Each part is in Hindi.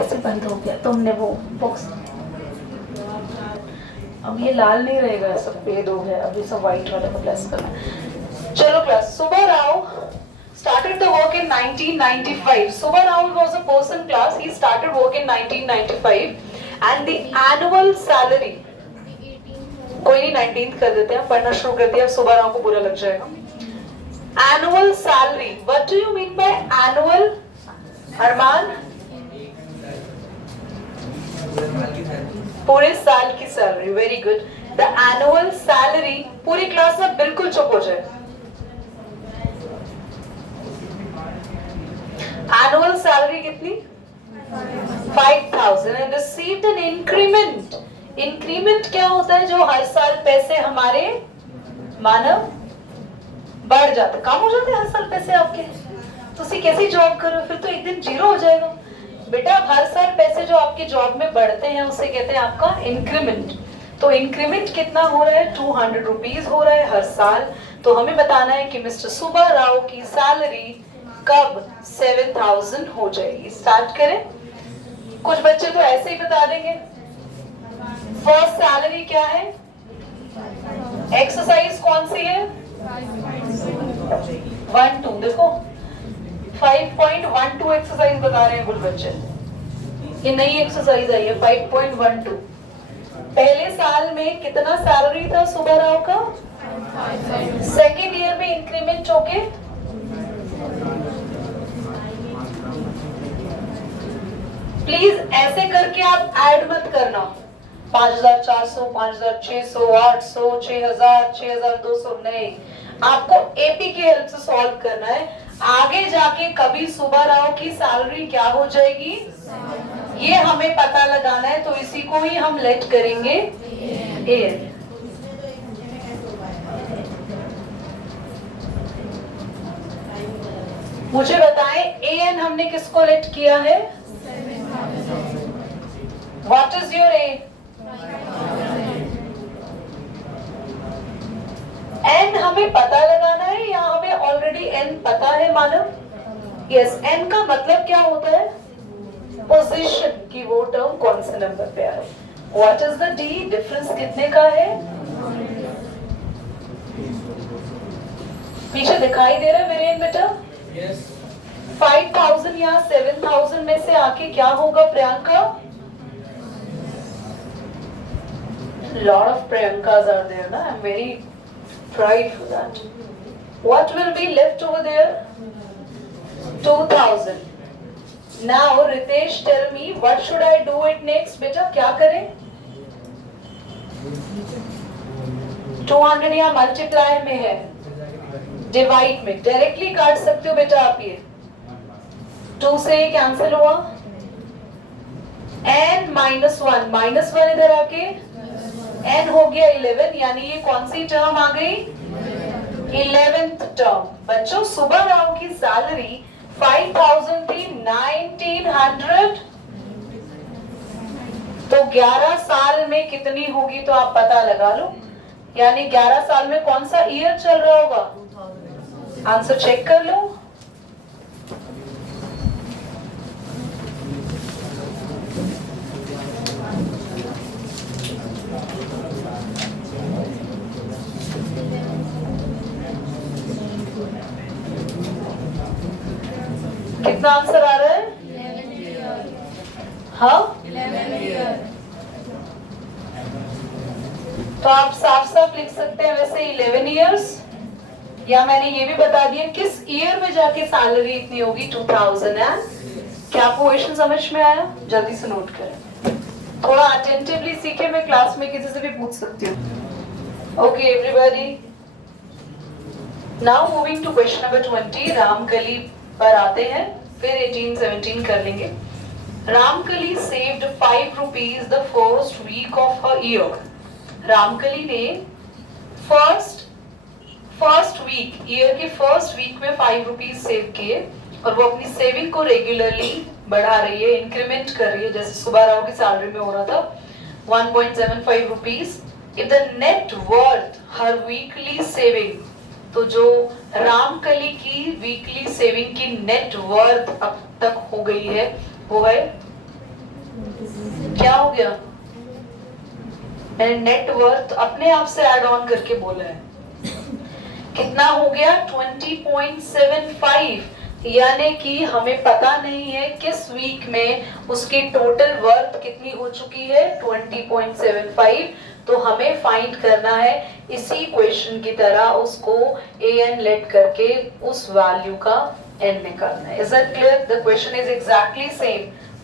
कैसे बंद हो गया? तुमने वो बॉक्स, अब ये लाल नहीं रहेगा, सफेद हो गया, अभी सब व्हाइट वाले को प्रेस करना है। चलो class, Subba Rao started the work in 1995. Subba Rao was a person class. He started work in 1995 and the annual salary, कोई नहीं 19th कर देते हैं, पढ़ना शुरू कर दिया, Subba Rao को बुरा लग जाएगा। Annual salary, what do you mean by annual? अरमान, पूरे साल की salary, very good. The annual salary, पूरी क्लास में बिल्कुल चुप हो जाए। एनुअल सैलरी कितनी? 5,000 and received an increment. Increment क्या होता है? जो हर साल पैसे हमारे मानव बढ़ जाते, कम हो जाते हैं हर साल पैसे आपके। तुसी कैसी जॉब करो, फिर तो एक दिन जीरो हो जाएगा बेटा। हर साल पैसे जो आपकी जॉब में बढ़ते हैं उसे कहते हैं आपका इंक्रीमेंट। तो इंक्रीमेंट कितना हो रहा है? 200 रुपीज हो रहा है हर साल। तो हमें बताना है कि मिस्टर सुब्बा राव की सैलरी कब 7,000 हो जाएगी। स्टार्ट करें। कुछ बच्चे तो ऐसे ही बता देंगे। फर्स्ट सैलरी क्या है? एक्सरसाइज कौन सी है? 1-2, देखो 5.12 एक्सरसाइज बता रहे हैं कुछ बच्चे। ये नई एक्सरसाइज आई है 5.12। पहले साल में कितना सैलरी था सुब्बा राव का? सेकेंड ईयर में इंक्रीमेंट होके प्लीज ऐसे करके आप ऐड मत करना 5,400, 5,600, 800, 6,000, 6,200, नहीं। आपको एपी की हेल्प से सॉल्व करना है। आगे जाके कभी सुब्बा राव की सैलरी क्या हो जाएगी ये हमें पता लगाना है, तो इसी को ही हम लेट करेंगे ए। मुझे बताएं एन हमने किसको लेट किया है? What is your A? N हमें पता लगाना है या हमें ऑलरेडी एन पता है मानव? यस, एन का मतलब क्या होता है? पोजीशन की वो टर्म कौन से नंबर पे है। What is the D? Difference कितने का है? पीछे दिखाई दे रहा है वीरेन बेटा? यस। 5,000 या 7,000 में से आके क्या होगा Priyanka? Lot of Priyankas are there, na? I'm very proud for that. What will be left over there? 2,000. Now, Ritesh, tell me what should I do it next? बेटा क्या करें? 200 यहाँ मल्टीप्लाई में है, डिवाइड में डायरेक्टली काट सकते हो बेटा आप। ये 2 से कैंसिल हुआ, n -1 इधर आके n हो गया 11, यानी ये कौन सी टर्म आ गई? 11th term. बच्चों सुब्बा राव की सैलरी 5,000 थी, 1,900 तो 11 साल में कितनी होगी तो आप पता लगा लो। यानी 11 साल में कौन सा ईयर चल रहा होगा? आंसर चेक कर लो। कितना आंसर आ रहा है? 11 ईयर। हाँ 11 ईयर। तो आप साफ साफ लिख सकते हैं वैसे 11 इयर्स, या मैंने ये भी बता दिया किस ईयर में जाके सैलरी इतनी होगी 2000 है। क्या आपको क्वेश्चन समझ में आया? जल्दी से नोट करें, थोड़ा अटेंटिवली सीखे। मैं क्लास में किसी से भी पूछ सकती हूँ। Okay everybody, now moving to question number 20। Ramkali पर आते हैं, फिर 18-17 कर लेंगे। Ramkali saved 5 rupees the first week of her year. Ramkali ने फर्स्ट वीक, ईयर के फर्स्ट वीक में 5 रुपीज सेव किए और वो अपनी सेविंग को रेगुलरली बढ़ा रही है, इंक्रीमेंट कर रही है, जैसे सुब्बा राव की सैलरी में हो रहा था 1.75 rupees. If the net worth her weekly saving, तो जो रामकली की वीकली सेविंग की नेट वर्थ अब तक हो गई है वो है हो गया? मैंने नेट वर्थ अपने आप से ऐड ऑन करके बोला है। कितना हो गया? 20.75। यानी कि हमें पता नहीं है किस वीक में उसकी टोटल वर्थ कितनी हो चुकी है, 20.75। तो हमें फाइंड करना है इसी क्वेश्चन की तरह उसको an लेट करके उस वैल्यू का n निकालना है। Is that clear? The question is exactly same.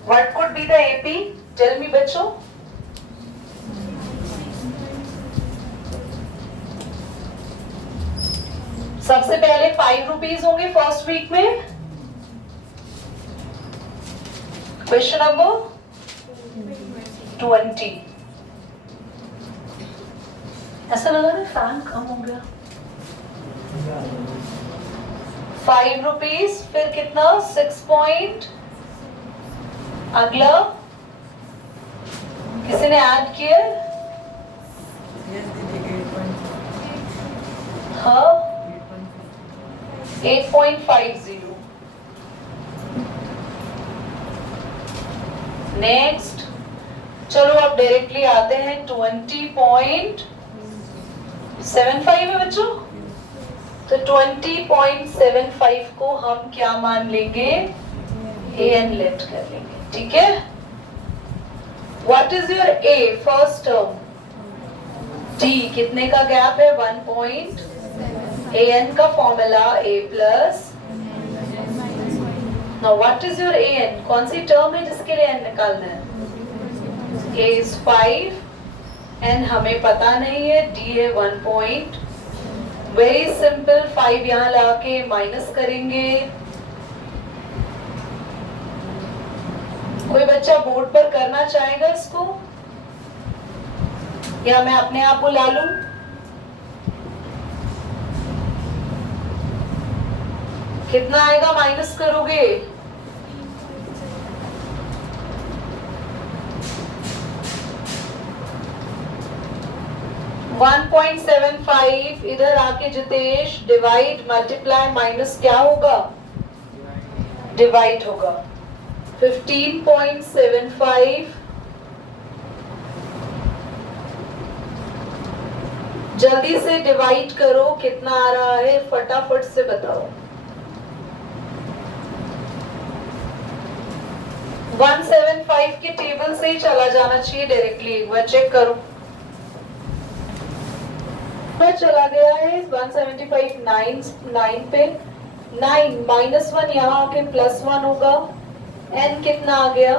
What could be the AP? Tell me बच्चों। सबसे पहले 5 रुपीज होंगे फर्स्ट वीक में। Question number 20। ऐसा लगा ना फैन कम हो गया। 5 रुपीज, फिर कितना? 6 पॉइंट। अगला किसी ने ऐड किया? हाँ, 8.50। नेक्स्ट, चलो अब डायरेक्टली आते हैं 20.75 है बच्चों। तो 20.75 को हम क्या मान लेंगे? an लेट कर लेंगे, ठीक है। What is your a first term? d कितने का गैप है? 1. an का formula a plus. Now what is your an? कौन सी टर्म है जिसके लिए n निकालना है? a is 5 n हमें पता नहीं है, d है 1. वेरी सिंपल, 5 यहां लाके माइनस करेंगे। कोई बच्चा बोर्ड पर करना चाहेगा इसको या मैं अपने आप बुला लूं? कितना आएगा माइनस करोगे? वन 1.75 इधर आके जितेश डिवाइड मल्टीप्लाई माइनस क्या होगा? डिवाइड होगा। 15.75 जल्दी से डिवाइड करो, कितना आ रहा है फटाफट से बताओ। 175 के टेबल से ही चला जाना चाहिए डायरेक्टली, एक बार चेक करो। चला गया है 175 9 पे, 9 -1 यहाँ आके +1 होगा। n कितना आ गया?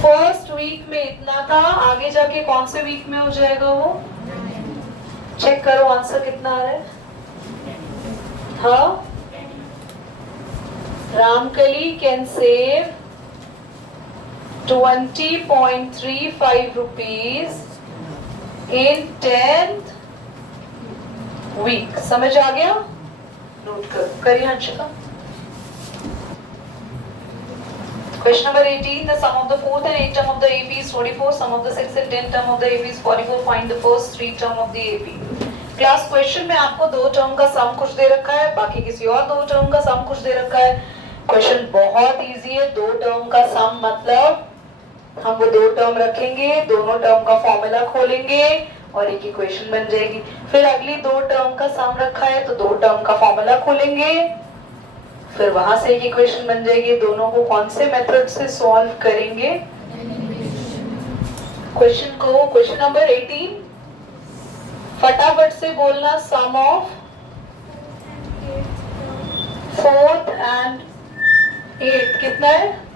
फर्स्ट वीक में इतना था, आगे जाके कौन से वीक में हो जाएगा वो? चेक करो आंसर कितना आ रहा है। हाँ, Ramkali can save 20.35 rupees in 10th week. समझ आ गया? नोट करो, करिए Hanshika. Question number 18, the sum of the fourth and eighth term of the AP is 44, sum of the sixth and tenth term of the AP is 44, find the first three term of the AP. Class question में आपको दो टर्म का सम कुछ दे रखा है, बाकी किसी और दो टर्म का सम कुछ दे रखा है। क्वेश्चन बहुत इजी है, दो टर्म का सम मतलब हम वो दो टर्म रखेंगे, दोनों टर्म का फॉर्मूला खोलेंगे और एक इक्वेशन बन जाएगी। फिर अगली दो टर्म का सम रखा है तो दो टर्म का फॉर्मूला खोलेंगे, फिर वहां से एक इक्वेशन बन जाएगी। दोनों को कौन से मेथड से सॉल्व करेंगे? क्वेश्चन को, क्वेश्चन नंबर 18 फटाफट से बोलना। सम ऑफ फोर्थ एंड एट कितना है?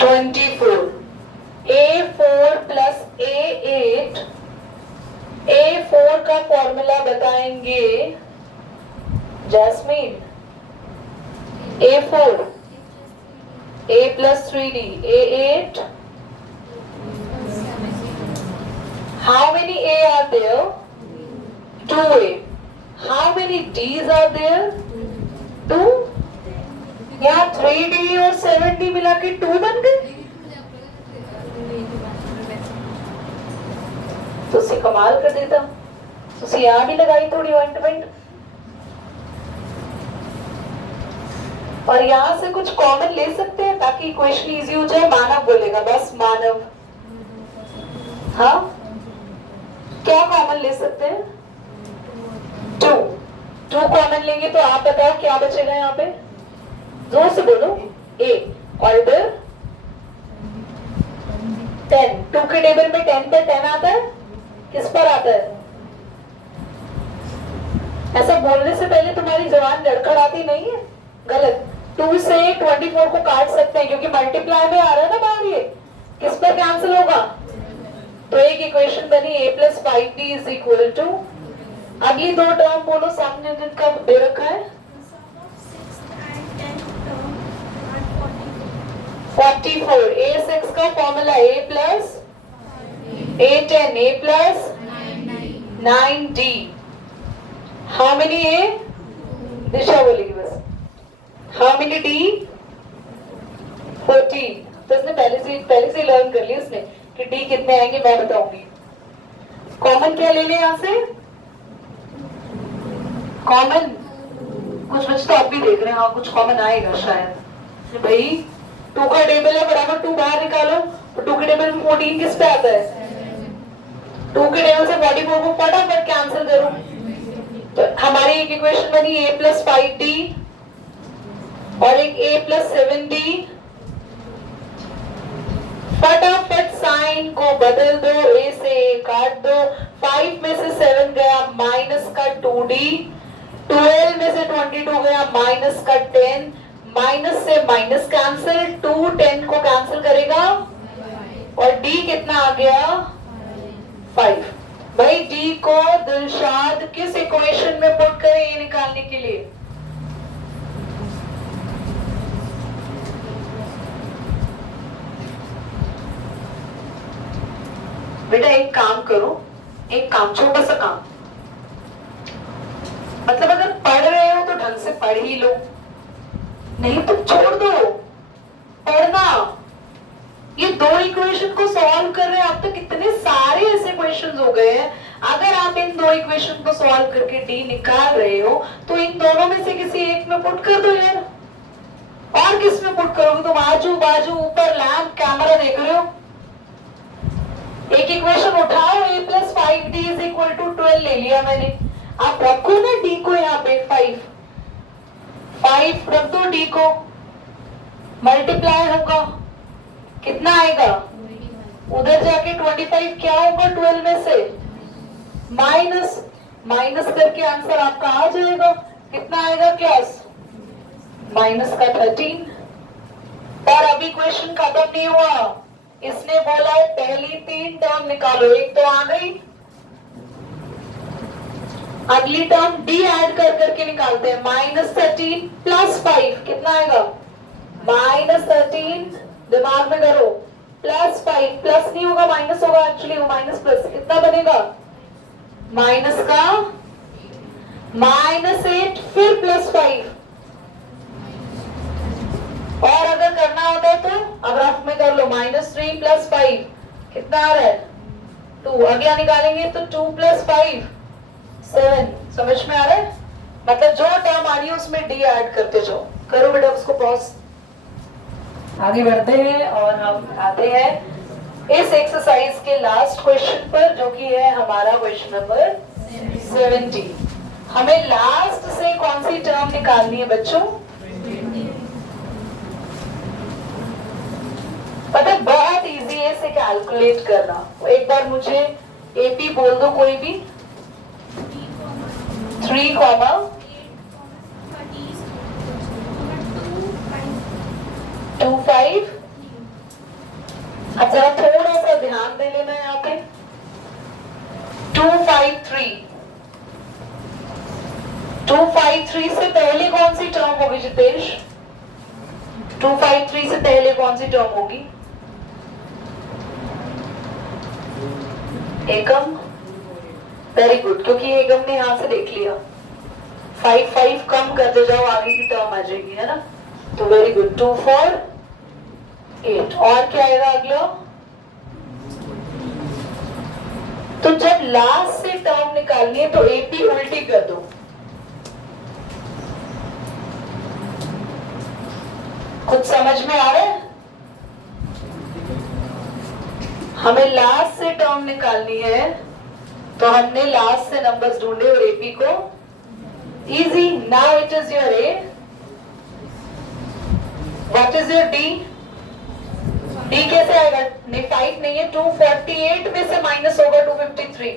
24। A4 प्लस A8, A4 का फॉर्मूला बताएंगे jasmine. A4 A plus 3D, A8 how many A are there? 2A. How many D's are there? 2. यहाँ 3D और 7D मिला के 2 बन गए। तो उसे कमाल कर देता, तो उसे यहाँ भी लगाई थोड़ी ऑइंटमेंट और यहाँ से कुछ कॉमन ले सकते हैं। ताकि इक्वेशन इजी हो जाए। मानव बोलेगा बस, मानव। हाँ, क्या कॉमन ले सकते हैं? 2 कॉमन लेंगे तो आप बताओ क्या बचेगा यहाँ पे? जोर से बोलो। a और इधर 10। 2 के टेबल में 10 पर 10 आता है, किस पर आता है? ऐसा बोलने से पहले तुम्हारी जबान लड़खड़ाती नहीं है? गलत। 2 से 24 को काट सकते हैं क्योंकि मल्टीप्लाई में आ रहा है ना बाहर, ये किस पर कैंसिल होगा? तो एक इक्वेशन बनी a + 5d = अगली 2 टर्म बोलो सामने जिनका दे रखा है। 44। a6 का formula a + a10 a + 9d। How many a? दिशा बोलेगी बस। How many d? 14। तो इसने पहले से लर्न कर लिया इसने कि d कितने आएंगे, मैं बताऊंगी। कॉमन क्या ले लें यहां से? कॉमन कुछ बच्चे तो आप भी देख रहे हैं, हाँ कुछ कॉमन आएगा शायद। भाई 2 का टेबल है, बराबर 2 बाहर निकालो तो 2 के टेबल में 14 किस पे आता है? 2 के टेबल से 44 को फटाफट कैंसिल करो। तो हमारी एक इक्वेशन बनी a + 5d और एक a + 7d। फटाफट साइन को बदल दो, a से a काट दो। 5 में से 7 गया माइनस का 2d, 12 में से 22 गया माइनस का 10, माइनस से माइनस कैंसिल, 2 10 को कैंसिल करेगा और d कितना आ गया? 5। भाई d को दिलशाद किस इक्वेशन में पुट करें ये निकालने के लिए? बेटा एक काम करो, एक काम, छोटा सा काम, मतलब अगर पढ़ रहे हो तो ढंग से पढ़ ही लो, नहीं तो छोड़ दो पढ़ना। ये 2 इक्वेशन को सॉल्व कर रहे हैं, अब तक कितने सारे ऐसे क्वेश्चंस हो गए हैं। अगर आप इन 2 इक्वेशन को सॉल्व करके d निकाल रहे हो तो इन दोनों में से किसी एक में पुट कर दो यार। और किस में पुट करोगे तुम? आजू बाजू, ऊपर, लैंप, कैमरा देख रहे हो? एक इक्वेशन उठाओ, a + 5d = 12 ले लिया मैंने। आप रखो ना d को यहाँ पे 5 रख दो, d को मल्टीप्लाई होगा, कितना आएगा? उधर जाके 25 क्या होगा 12 में से? माइनस करके आंसर आपका आ जाएगा। कितना आएगा क्लास? माइनस का 13। और अभी क्वेश्चन खत्म नहीं हुआ, इसने बोला है पहली 3 टर्म निकालो, एक तो आ गई, अगली टर्म d ऐड कर करके निकालते हैं। -13 + 5 कितना आएगा? -13, दिमाग में करो, +5, प्लस नहीं होगा माइनस होगा, एक्चुअली वो माइनस प्लस, कितना बनेगा? माइनस का -8 फिर +5। और अगर करना होता है तो अब रफ में कर लो, -3 + 5 कितना आ रहा है? 2। अगला निकालेंगे तो 2 + 5 7। समझ में आ रहा है? मतलब जो टर्म आ रही है उसमें d ऐड करते जाओ। करो बेटा उसको पॉज। आगे बढ़ते हैं और हम आते हैं इस एक्सरसाइज के लास्ट क्वेश्चन पर, जो कि है हमारा क्वेश्चन नंबर 70। हमें लास्ट से कौन सी टर्म निकालनी है बच्चों? पता बहुत इजी है इसे कैलकुलेट करना। एक बार मुझे एपी बोल दो कोई भी। 3, 2, 5। अब जरा थोड़ा सा ध्यान दे लेना यहाँ पे। 2, 5, 3। 2, 5, 3 से पहले कौन सी टर्म होगी जितेश? 2, 5, 3 से पहले कौन सी टर्म होगी? एकम। वेरी गुड, क्योंकि एकम ने यहां से देख लिया। 5, 5 कम करते जाओ, आगे की टर्म आ जाएगी, है ना? तो वेरी गुड। 2, 4, 8। और क्या आएगा अगला? तो जब लास्ट से टर्म निकालनी है तो एपी उल्टी कर दो। कुछ समझ में आ रहा है? हमें लास्ट से टर्म निकालनी है, तो हमने लास्ट से नंबर्स ढूंढे और एपी को easy. Now it is your A. What is your D? D कैसे आएगा? नहीं 5 नहीं है, 248 में से माइनस होगा 253.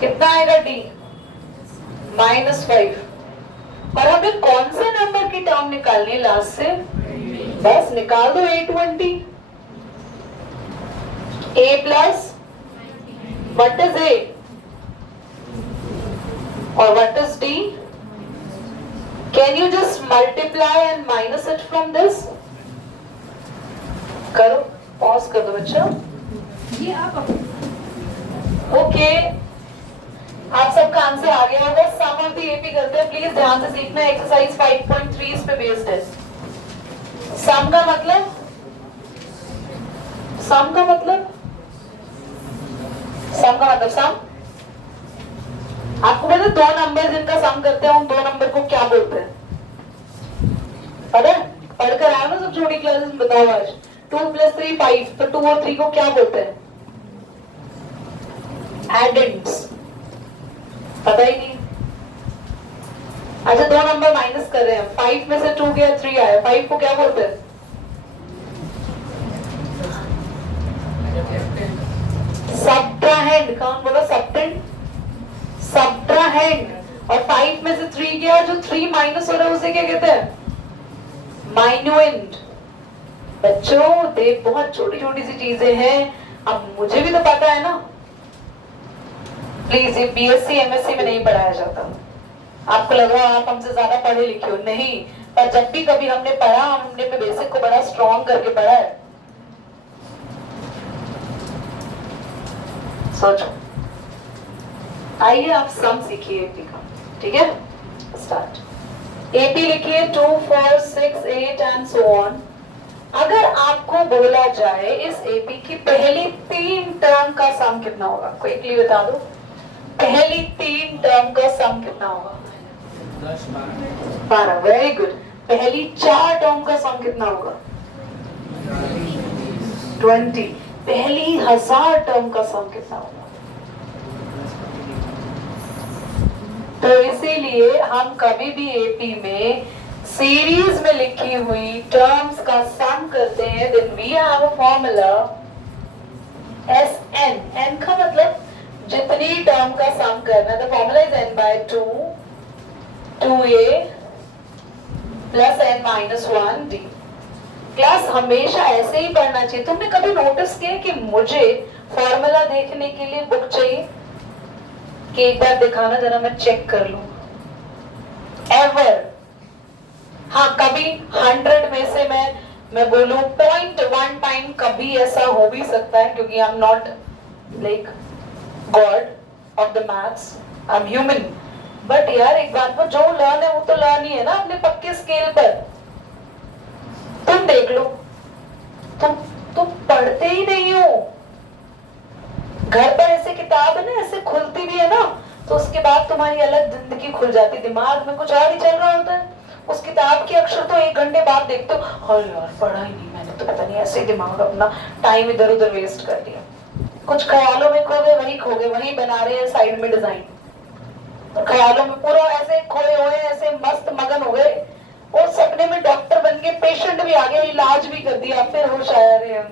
कितना आएगा डी? -5. और हमें कौन से नंबर की टर्म निकालनी है लास्ट से? बस निकाल दो 820. A plus what is A or what is D? Can you just multiply and minus it from this? करो, पॉज कर दो बच्चों. ये आप ओके, आप सबका आंसर आ गया होगा. सम ऑफ द एपी करते हैं, प्लीज ध्यान से सीखना. एक्सरसाइज 5.3 इस पे बेस्ड है. सम का मतलब, सम का मतलब, सम का मतलब सम. आपको पता है दो नंबर जिनका सम करते हैं उन दो नंबर को क्या बोलते हैं? पता है? पढ़कर आए ना सब छोटी क्लासेस में. बताओ आज 2 + 3 5, तो 2 और 3 को क्या बोलते हैं? एडेंड्स. पता ही नहीं. अच्छा, दो नंबर माइनस कर रहे हैं. 5 में से 2 गया, 3 आया. 5 को क्या बोलते हैं? सब्ट्राहेंड. कौन बोला सब्टेंड? सब्ट्राहेंड. और 5 में से 3 गया, जो 3 माइनस हो रहा है उसे क्या कहते हैं? माइन्यूएंड. बच्चों देख, बहुत छोटी छोटी सी चीजें हैं, अब मुझे भी तो पता है ना. प्लीज, ये बीएससी एमएससी में नहीं पढ़ाया जाता. आपको लग रहा है आप हमसे ज्यादा पढ़े लिखे हो, नहीं. पर जब भी कभी हमने पढ़ा, हमने बेसिक को बड़ा स्ट्रॉन्ग करके पढ़ा है. सोचो. आइए आप सम सीखिए एपी का. ठीक है, स्टार्ट. एपी लिखिए 2 4 6 8 एंड सो ऑन. अगर आपको बोला जाए इस एपी की पहली 3 टर्म का सम कितना होगा, क्विकली बता दो. पहली 3 टर्म का सम कितना होगा? 12. Very good. पहली 4 टर्म का सम कितना होगा? 20. पहली 1000 टर्म का सम कितना होगा? तो इसीलिए हम कभी भी एपी में सीरीज में लिखी हुई टर्म्स का सम करते हैं. Then we have a formula SN. N का मतलब जितनी टर्म का सम करना. The formula is n/2 2a plus n-1d. Class हमेशा ऐसे ही पढ़ना चाहिए. तुमने कभी नोटिस किया कि मुझे फॉर्मूला देखने के लिए बुक चाहिए कि एक बार दिखाना जरा मैं चेक कर लूं? एवर. हाँ, कभी 100 में से मैं बोलूं 0.1 टाइम कभी ऐसा हो भी सकता है, क्योंकि I am not like God of the maths, I am human. But यार एक बात पर, जो लर्न है वो तो लर्न ही है ना अपने पक्के स्केल पर. तुम देख लो, तुम पढ़ते ही नहीं हो. घर पर ऐसे किताब है ना, ऐसे खुलती भी है ना, तो उसके बाद तुम्हारी अलग जिंदगी खुल जाती. दिमाग में कुछ और ही चल रहा होता है. उस किताब के अक्षर तो 1 घंटे बाद देखते हो, अरे यार पढ़ा ही नहीं मैंने, तो पता नहीं ऐसे दिमाग अपना टाइम इधर उधर वेस्ट कर दिया. कुछ ख्यालों में खो गए, वही खो गए, वही बना रहे हैं साइड में डिजाइन. तो ख्यालों में पूरा ऐसे खोए हुए, ऐसे मस्त मगन हो गए. और सपने में डॉक्टर बन के पेशेंट भी आ गया, इलाज भी कर दिया, फिर होश आया, अरे हम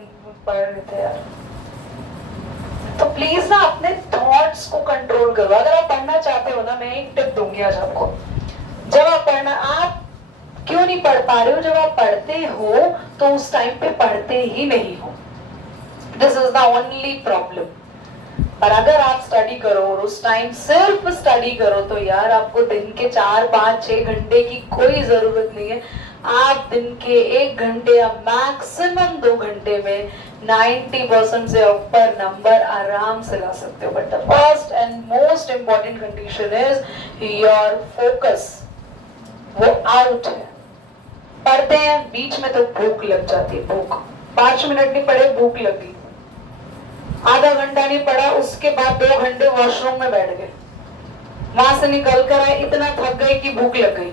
पढ़ रहे थे यार. तो प्लीज ना अपने थॉट्स को कंट्रोल करो. अगर आप पढ़ना चाहते हो ना, मैं एक टिप दूंगी आज आपको. जब आप पढ़ना, आप क्यों नहीं पढ़ पा रहे हो? जब आप पढ़ते हो तो उस टाइम पे पढ़ते ही नहीं हो. This is the only problem. पर अगर आप स्टडी करो और उस टाइम सिर्फ स्टडी करो, तो यार आपको दिन के 4 5 6 घंटे की कोई जरूरत नहीं है. आप दिन के 1 घंटे या मैक्सिमम 2 घंटे में 90% से ऊपर नंबर आराम से ला सकते हो. But the first and most important condition is your focus. वो आउट है. पढ़ते हैं, बीच में तो भूख लग जाती है. भूख 5 मिनट नहीं पढ़े, भूख लग गई. आधा घंटा नहीं पढ़ा, उसके बाद 2 घंटे वॉशरूम में बैठ गए. वहां से निकल कर आए, इतना थक गए कि भूख लग गई.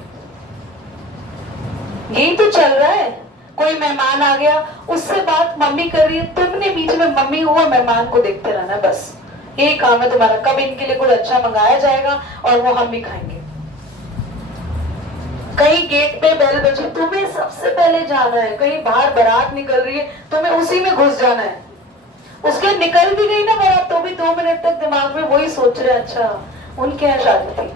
यही तो चल रहा है. कोई मेहमान आ गया, उससे बात मम्मी कर रही है, तुमने बीच में मम्मी हुआ मेहमान को देखते रहना, बस यही काम है तुम्हारा। कब इनके लिए कुछ अच्छा मंगाया जाएगा और वो हम भी खाएंगे। कहीं गेट पे बेल बजी, तुम्हें सबसे पहले जाना है। कहीं बाहर बारात निकल रही है, तुम्हें उसी में घुस जाना है। उसके निकल भी गई ना बारात तो भी 2 मिनट तक दिमाग में वही सोच रहे, अच्छा उनके यहाँ शादी थी।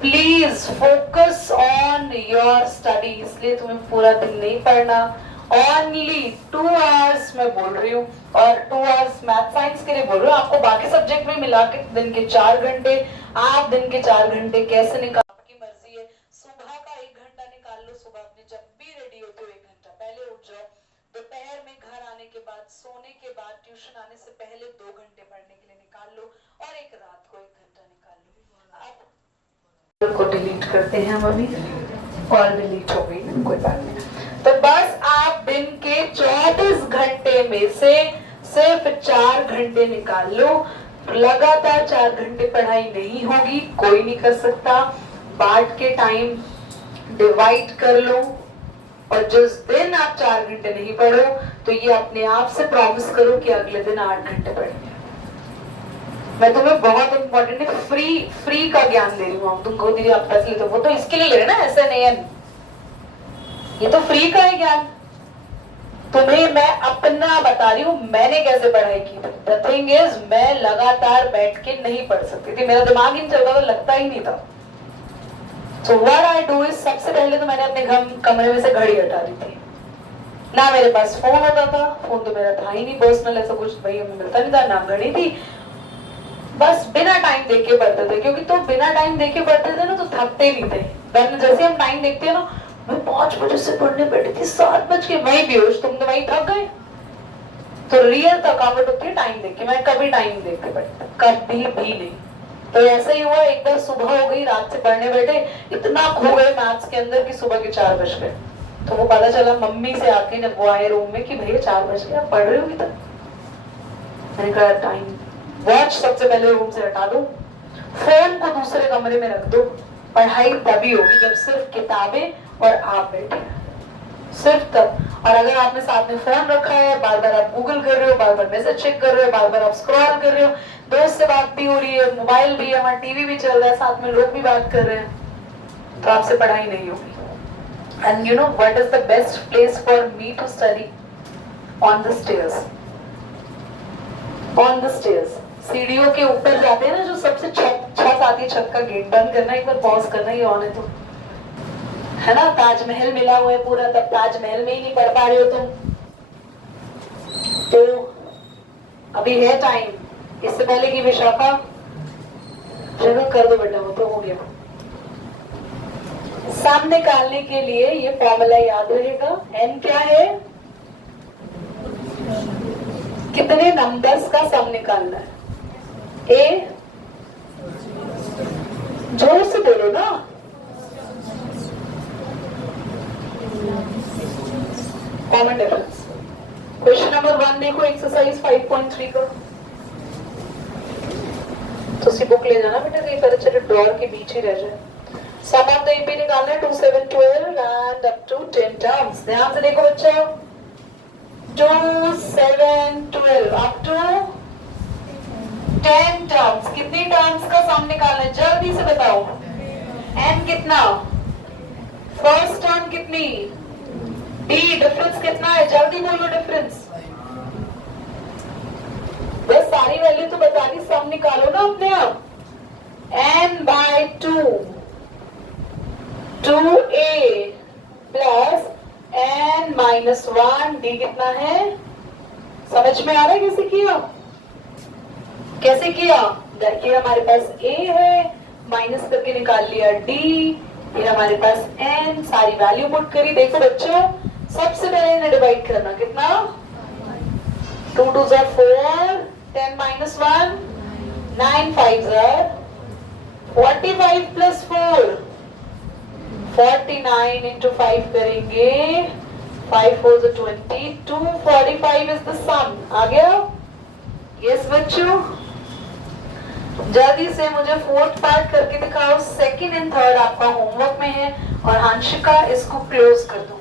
Please focus on your study. इसलिए तुम्हें पूरा दिन नहीं पढ़ना, ओनली 2 आवर्स मैं बोल रही हूँ, और 2 आवर्स मैथ साइंस के लिए बोल रही हूँ। आपको बाकी सब्जेक्ट भी मिला के दिन के 4 घंटे, आप दिन के 4 घंटे कैसे निकाल, आपकी मर्जी है। सुबह का 1 घंटा निकाल लो, सुबह अपने जब भी रेडी होते हो 1 घंटा पहले उठ जाओ। दोपहर में घर आने के बाद, सोने के बाद, ट्यूशन आने से पहले 2 घंटे पढ़ने के लिए निकाल लो, और एक रात को 1 घंटा निकाल लो। आप को डिलीट करते हैं हम अभी, और डिलीट हो गई, कोई बात नहीं। तो बस आप दिन के 24 घंटे में से सिर्फ 4 घंटे निकाल लो। लगातार 4 घंटे पढ़ाई नहीं होगी, कोई नहीं कर सकता। बांट के टाइम डिवाइड कर लो, और जिस दिन आप 4 घंटे नहीं पढ़ो तो ये अपने आप से प्रॉमिस करो कि अगले दिन 8 घंटे पढ़ेंगे। मैं तुम्हें बहुत इंपॉर्टेंट है, फ्री का ज्ञान दे रही हूँ। तुमको दीदी आप पैसे लेते हो, वो तो इसके लिए ले रहे ना SNAN, ये तो फ्री का है ज्ञान। तुम्हें मैं अपना बता रही हूँ मैंने कैसे पढ़ाई की। द थिंग इज, मैं लगातार बैठ के नहीं पढ़ सकती थी, मेरा दिमाग ही नहीं चलता था, लगता ही नहीं था। So what I do is, सबसे पहले तो मैंने अपने कमरे में से घड़ी हटा दी थी। ना मेरे पास फोन होता था, फोन तो मेरा था ही नहीं पर्सनल, ऐसा कुछ भाई हमें मिलता नहीं था, ना घड़ी थी। बस बिना टाइम देख के पढ़ते थे, क्योंकि तो बिना टाइम देख के पढ़ते थे ना तो थकते नहीं थे। जैसे हम टाइम देखते हैं ना, मैं 5 बजे से पढ़ने बैठी थी, 7 बज के वही बेहोश, तुम तो वही थक गए। तो रियल थकावट होती है टाइम देख के। मैं कभी टाइम देख के पढ़ती, कभी भी नहीं। तो ऐसा ही हुआ, एक बार सुबह हो गई, रात से पढ़ने बैठे, इतना खो गए मैथ्स के अंदर कि सुबह के 4 बज गए। तो वो पता चला मम्मी से आके जब वो आए रूम में कि भैया 4 बज गए, आप पढ़ रहे हो अभी तक। मैंने कहा टाइम, वॉच सबसे पहले रूम से हटा दो, फोन को दूसरे कमरे में रख दो। पढ़ाई तभी होगी जब सिर्फ किताबें और आप बैठे, सिर्फ तब। और अगर आपने साथ में फोन रखा है, बार बार आप गूगल कर रहे हो, बार बार मैसेज चेक कर रहे हो, बार बार आप स्क्रॉल कर रहे हो, दोस्त से बात भी हो रही है, मोबाइल भी है, हमारा टीवी भी चल रहा है, साथ में लोग भी बात कर रहे हैं, तो आपसे पढ़ाई नहीं होगी। And you know what is the best place for me to study? On the stairs. On the stairs, सीढ़ियों के ऊपर जाते हैं ना, जो सबसे छत आती है, छत का गेट बंद करना, एक बार पॉज करना, ये ऑन है तो, है ना। ताजमहल मिला हुआ है पूरा, तब ताजमहल में ही नहीं पढ़ पा रहे हो तुम, तो अभी है टाइम। इससे पहले कि विशाखा कर दो बेटा, वो तो हो गया। सम निकालने के लिए ये फॉर्मूला याद रहेगा। n क्या है? कितने नंबर्स का सम निकालना है? a, जोर से बोलो ना। Common difference. क्वेश्चन नंबर 1 देखो, एक्सरसाइज 5.3 का। तो सी बुक ले जाना बेटा, कहीं पता चले ड्रॉर के बीच ही रह जाए। सम ऑफ द एपी निकालना है 2, 7, 12 एंड अप टू 10 टर्म्स। ध्यान से देखो बच्चों, 2, 7, 12 अप टू 10 टर्म्स। कितनी टर्म्स का सम निकालना है जल्दी से बताओ। n कितना? फर्स्ट टर्म कितनी? d। डिफरेंस कितना है? जल्दी बोलो डिफरेंस। बस सारी वैल्यू तो बता दी, सम निकालो ना अपने आप। n/2 2a plus n-1 d कितना है? समझ में आ रहा है कैसे किया? कैसे किया? देखिए हमारे पास a है, माइनस करके निकाल लिया d, फिर हमारे पास n, सारी वैल्यू पुट करी। देखो बच्चों, सबसे पहले इन्हें डिवाइड करना, कितना? 2 2 4, 10 - 1 9 5 45 प्लस 4 49 इंटू 5 करेंगे, 5 4 20, 245 इज द सम। आ गया? यस बच्चों, जल्दी से मुझे 4th पार्ट करके दिखाओ। 2nd एंड 3rd आपका होमवर्क में है, और हंशिका इसको क्लोज कर दो।